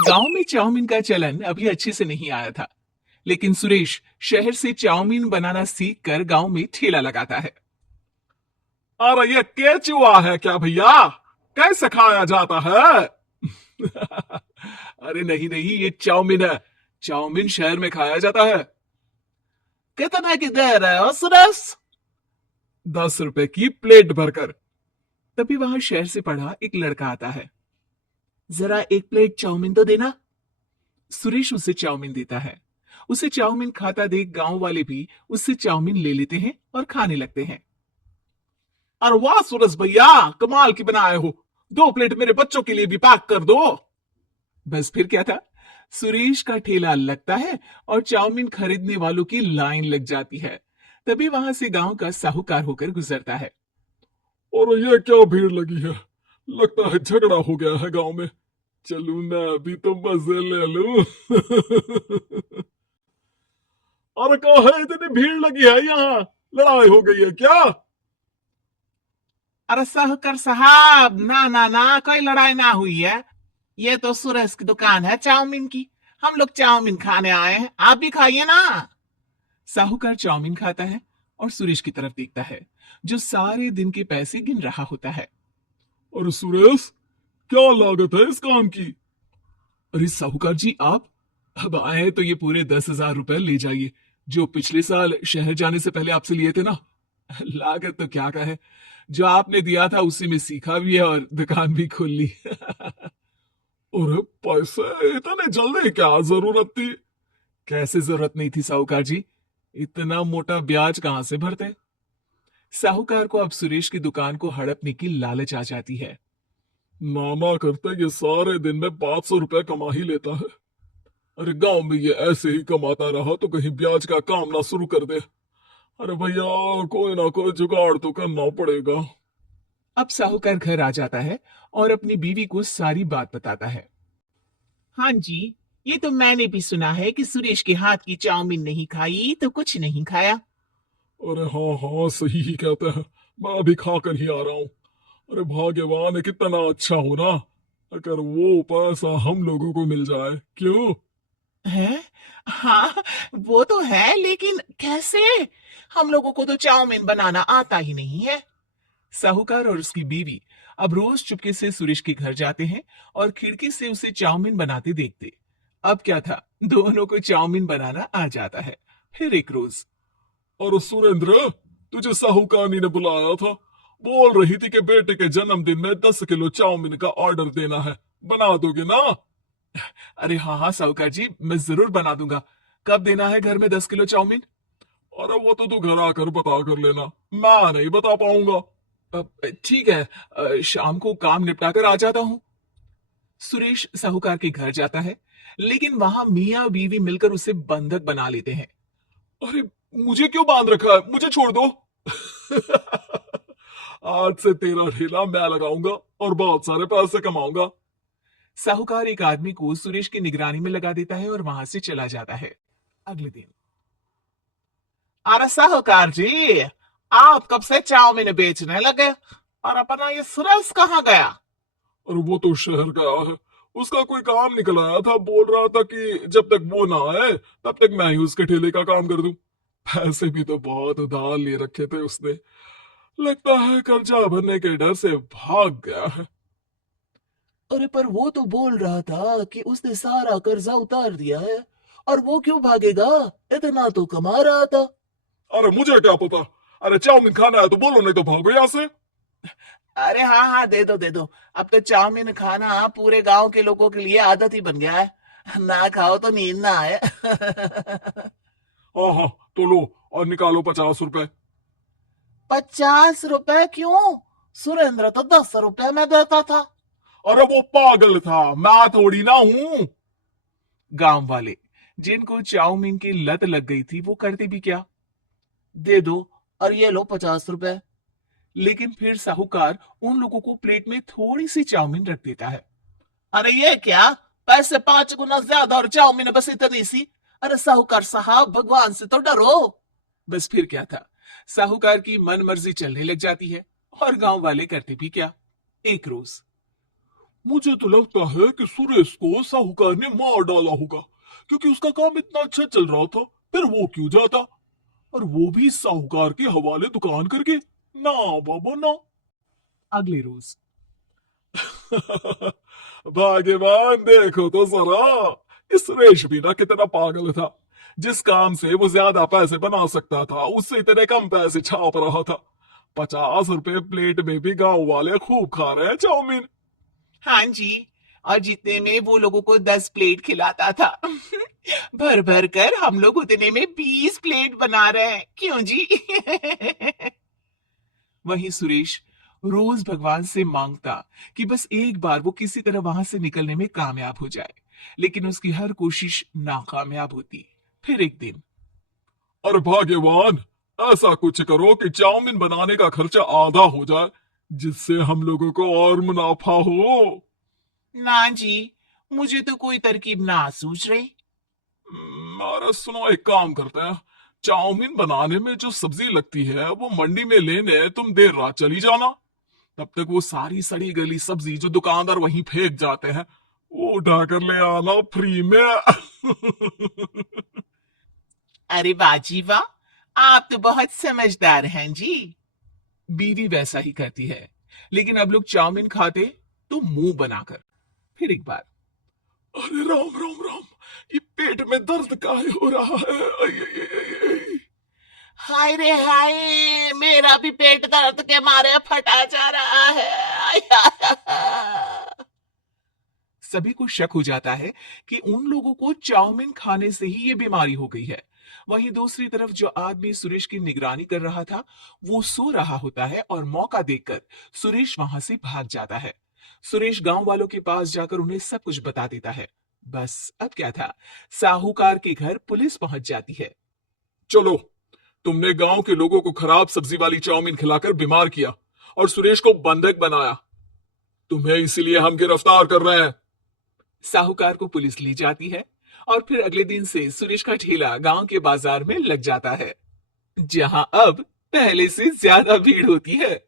गांव में चाउमीन का चलन अभी अच्छे से नहीं आया था, लेकिन सुरेश शहर से चाउमीन बनाना सीख कर गांव में ठेला लगाता है। अरे ये केचुआ है क्या भैया? कैसे खाया जाता है? अरे नहीं नहीं, ये चाउमीन है। चाउमीन शहर में खाया जाता है। कितने की दे रहे हो सुरेश? 10 रुपए की प्लेट भरकर। तभी वहां शहर से पढ़ा एक लड़का आता है। जरा एक प्लेट चाउमीन तो देना। सुरेश उसे चाउमीन देता है। उसे चाउमीन खाता देख गांव वाले भी उससे चाउमीन ले लेते हैं और खाने लगते हैं। अरे वाह सुरेश भैया, कमाल की बनाए हो। 2 प्लेट मेरे बच्चों के लिए भी पैक कर दो। बस फिर क्या था, सुरेश का ठेला लगता है और चाउमीन खरीदने वालों की लाइन लग जाती है। तभी वहां से गांव का साहूकार होकर गुजरता है। और ये क्या भीड़ लगी है? लगता है झगड़ा हो गया है गांव में। चलू ना, अभी तो मजे ले लूं। अरे कहा है इतनी भीड़ लगी है यहाँ? लड़ाई हो गई है क्या? अरे साहूकार साहब, ना ना ना, कोई लड़ाई ना हुई है। ये तो सुरेश की दुकान है चाउमीन की। हम लोग चाउमीन खाने आए हैं, आप भी खाइए ना। साहूकार चाउमीन खाता है और सुरेश की तरफ देखता है, जो सारे दिन के पैसे गिन रहा होता है। और सुरेश, क्या लागत है इस काम की? अरे साहूकार जी, आप अब आए हैं तो ये पूरे 10,000 रुपए ले जाइए, जो पिछले साल शहर जाने से पहले आपसे लिए थे ना। लागत तो क्या कहे, जो आपने दिया था उसी में सीखा भी है और दुकान भी खोल ली। अरे पैसे इतने जल्दी क्या जरूरत थी? कैसे जरूरत नहीं थी साहूकार जी, इतना मोटा ब्याज कहां से भरते। साहूकार को अब सुरेश की दुकान को हड़पने की लालच आ जाती है। नाना करते ये सारे दिन में 500 रुपए कमा ही लेता है। अरे गांव में ये ऐसे ही कमाता रहा तो कहीं ब्याज का काम ना शुरू कर दे। अरे भैया, कोई ना कोई जुगाड़ तो करना पड़ेगा। अब साहूकार घर आ जाता है और अपनी बीवी को सारी बात बताता है। हाँ जी, ये तो मैंने भी सुना है कि सुरेश के हाथ की चाउमीन नहीं खाई तो कुछ नहीं खाया। अरे हाँ हाँ, सही ही कहते हैं। मैं अभी खा कर ही आ रहा हूँ। अरे भाग्यवान है, कितना अच्छा हो ना अगर वो पैसा हम लोगों को मिल जाए। क्यों? है? हाँ, वो तो है, लेकिन कैसे? हम लोगों को तो चाउमीन बनाना आता ही नहीं है। साहूकार और उसकी बीवी अब रोज चुपके से सुरेश के घर जाते हैं और खिड़की से उसे चाउमीन बनाते देखते। अब क्या था, दोनों को चाउमीन बनाना आ जाता है। फिर एक रोज, और सुरेंद्र, तुझे साहूकानी ने बुलाया था। बोल रही थी कि बेटे के जन्मदिन में 10 किलो चाउमीन का ऑर्डर देना है। बना दोगे ना? अरे हाँ हाँ साहूकार जी, मैं जरूर बना दूंगा। कब देना है घर में 10 किलो चाउमीन? अरे वो तो तू घर आकर बता कर लेना, मैं नहीं बता पाऊंगा। ठीक है, शाम को काम निपटा कर आ जाता हूँ। सुरेश साहूकार के घर जाता है, लेकिन वहां मियाँ बीवी मिलकर उसे बंधक बना लेते हैं। अरे मुझे क्यों बांध रखा है? मुझे छोड़ दो। आज से तेरा ठेला मैं लगाऊंगा और बहुत सारे पैसे कमाऊंगा। साहूकार एक आदमी को सुरेश की निगरानी में लगा देता है और वहां से चला जाता है। अगले दिन, अरे साहूकार जी, आप कब से चाउमीन बेचने लगे? और अपना ये सुरेश कहाँ गया? और वो तो शहर गया है। उसका कोई काम निकल आया था, बोल रहा था कि जब तक वो ना आए तब तक मैं ही उसके ठेले का काम कर दूं। पैसे भी तो बहुत उधार लिए रखे थे उसने। लगता है कर्जा भरने के डर से भाग गया है। अरे पर वो तो बोल रहा था कि उसने सारा कर्जा उतार दिया है। और वो क्यों भागेगा? इतना तो कमा रहा था। अरे मुझे क्या पता। अरे चाउमीन खाना है तो बोलो, नहीं तो भागो यहाँ से। अरे हाँ हाँ, दे दो दे दो। अब तो चाउमीन खाना पूरे गांव के लोगों के लिए आदत ही बन गया है। ना खाओ तो नींद ना आए। हाँ हाँ, तो लो और निकालो 50 रुपए। 50 रुपए क्यों? सुरेंद्र तो 10 रुपए में देता था। अरे वो पागल था, मैं थोड़ी ना हूं। गांव वाले, जिनको चाउमीन की लत लग गई थी, वो करते भी क्या, दे दो और ये लो 50 रुपए। लेकिन फिर साहूकार उन लोगों को प्लेट में थोड़ी सी चाउमीन रख देता है। अरे ये क्या? पैसे 5 गुना ज्यादा और चाउमीन बस इतनी सी। अरे साहूकार साहब, भगवान से तो डरो। बस फिर क्या था, साहूकार की मन मर्जी चलने लग जाती है और गांव वाले करते भी क्या। एक रोज मुझे तो लगता है कि सुरेश को साहूकार ने मार डाला होगा, क्योंकि उसका काम इतना अच्छा चल रहा था, फिर वो क्यों जाता, और वो भी साहूकार के हवाले दुकान करके। ना बाबा ना। अगले रोज भाग्यवान, देखो तो जरा, इस सुरेश भी ना कितना पागल था। जिस काम से वो ज्यादा पैसे बना सकता था, उससे इतने कम पैसे छाप रहा था। 50 रुपए प्लेट में भी गांव वाले खूब खा रहे हैं चाउमीन। हाँ जी, और जितने में वो लोगों को 10 प्लेट खिलाता था। भर भर कर हम लोग उतने में 20 प्लेट बना रहे हैं, क्यों जी? वहीं सुरेश रोज भगवान से मांगता कि बस एक बार वो किसी तरह वहां से निकलने में कामयाब हो जाए, लेकिन उसकी हर कोशिश नाकामयाब होती। फिर एक दिन और भाग्यवान, ऐसा कुछ करो कि चाउमीन बनाने का खर्चा आधा हो जाए, जिससे हम लोगों को और मुनाफा हो। ना जी, मुझे तो कोई तरकीब ना सूझ रही। अरे सुनो, एक काम करते हैं। चाउमीन बनाने में जो सब्जी लगती है वो मंडी में लेने तुम देर रात चली जाना। तब तक वो सारी सड़ी गली सब्जी जो दुकानदार वहीं फेंक जाते हैं, वो उठाकर ले आना फ्री में। अरे बाजी वाह, आप तो बहुत समझदार हैं जी। बीवी वैसा ही करती है, लेकिन अब लोग चाउमीन खाते तो मुंह बनाकर। फिर एक बार अरे राम राम राम, ये पेट में दर्द काहे हो रहा है? आई, आई, आई, आई। हाय रे हाय, मेरा भी पेट दर्द के मारे फटा जा रहा है। सभी को शक हो जाता है कि उन लोगों को चाउमीन खाने से ही ये बीमारी हो गई है। वहीं दूसरी तरफ जो आदमी सुरेश की निगरानी कर रहा था, वो सो रहा होता है और मौका देखकर सुरेश वहां से भाग जाता है। सुरेश गांव वालों के पास जाकर उन्हें सब कुछ बता देता है। बस अब क्या था, साहूकार के घर पुलिस पहुंच जाती है। चलो, तुमने गांव के लोगों को खराब सब्जी वाली चाउमीन खिलाकर बीमार किया और सुरेश को बंधक बनाया। तुम्हें इसीलिए हम गिरफ्तार कर रहे हैं। साहूकार को पुलिस ले जाती है और फिर अगले दिन से सुरेश का ठेला गांव के बाजार में लग जाता है, जहां अब पहले से ज्यादा भीड़ होती है।